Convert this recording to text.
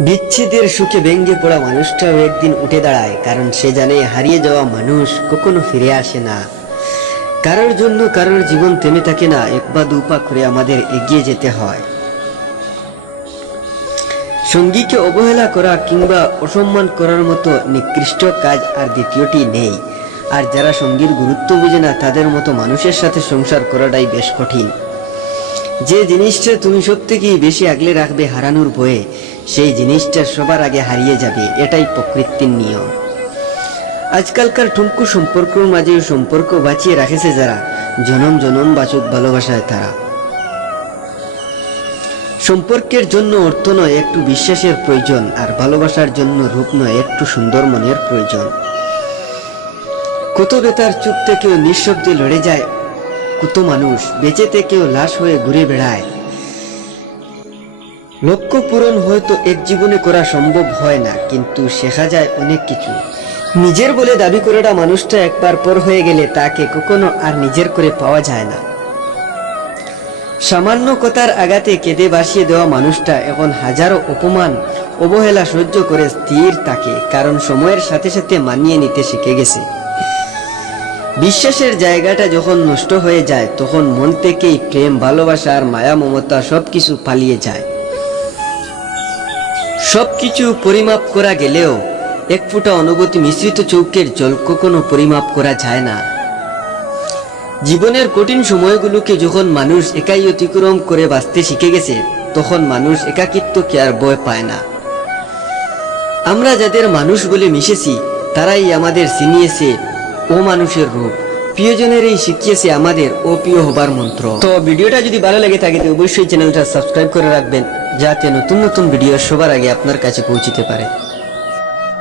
বিচ্ছেদের সুখে ভেঙে পড়া মানুষটাও একদিন উঠে দাঁড়ায়, কারণ সে জানে হারিয়ে যাওয়া মানুষ কখনো ফিরে আসে না। কারোর জন্য কারোর জীবন থেমে থাকে না, এক পা দু পা করে আমাদের এগিয়ে যেতে হয়। সঙ্গীকে অবহেলা করা কিংবা অসম্মান করার মতো নিকৃষ্ট কাজ আর দ্বিতীয়টি নেই। আর যারা সঙ্গীর গুরুত্ব বুঝে না, তাদের মতো মানুষের সাথে সংসার করাটাই বেশ কঠিন। যে জিনিসটা তুমি সব থেকেই বেশি আগলে রাখবে হারানোর ভয়ে, সেই জিনিসটা সবার আগে হারিয়ে যাবে, এটাই প্রকৃতির নিয়ম। আজকালকার ঠুনকু সম্পর্কের মাঝে সম্পর্ক বাঁচিয়ে রাখেছে যারা, জনম জনম বাঁচুক ভালোবাসায় তারা। সম্পর্কের জন্য অর্থ নয়, একটু বিশ্বাসের প্রয়োজন। আর ভালোবাসার জন্য রূপ নয়, একটু সুন্দর মনের প্রয়োজন। কত বেতার চুপ থেকেও নিঃশব্দে লড়ে যায়, কত মানুষ বেঁচে থেকেও লাশ হয়ে ঘুরে বেড়ায়। লক্ষ্য পূরণ হয়তো এক জীবনে করা সম্ভব হয় না, কিন্তু শেখা যায় অনেক কিছু। নিজের বলে দাবি করাটা মানুষটা একবার পর হয়ে গেলে তাকে কখনো আর নিজের করে পাওয়া যায় না। সামান্য কথার আঘাতে কেঁদে ভাসিয়ে দেওয়া মানুষটা এখন হাজারো অপমান অবহেলা সহ্য করে স্থির থাকে, কারণ সময়ের সাথে সাথে মানিয়ে নিতে শিখে গেছে। বিশ্বাসের জায়গাটা যখন নষ্ট হয়ে যায়, তখন মন থেকেই প্রেম, ভালোবাসা আর মায়া মমতা সবকিছু পালিয়ে যায়। সবকিছু পরিমাপ করা গেলেও এক ফোঁটা অনুভূতি মিশ্রিত চৌকের জল কখনো পরিমাপ করা যায় না। জীবনের কঠিন সময়গুলোকে যখন মানুষ একাই অতিক্রম করে বাঁচতে শিখে গেছে, তখন মানুষ একাকিত্বকে আর ভয় পায় না। আমরা যাদের মানুষ বলে মিশেছি, তারাই আমাদের চিনিয়েছে ও মানুষের রূপ, প্রিয়জনেরই শিখিয়েছে আমাদের অপ্রিয় হবার মন্ত্র। তো ভিডিওটা যদি ভালো লেগে থাকে তো অবশ্যই চ্যানেলটা সাবস্ক্রাইব করে রাখবেন, যাতে নতুন নতুন ভিডিও সবার আগে আপনার কাছে পৌঁছতে পারে।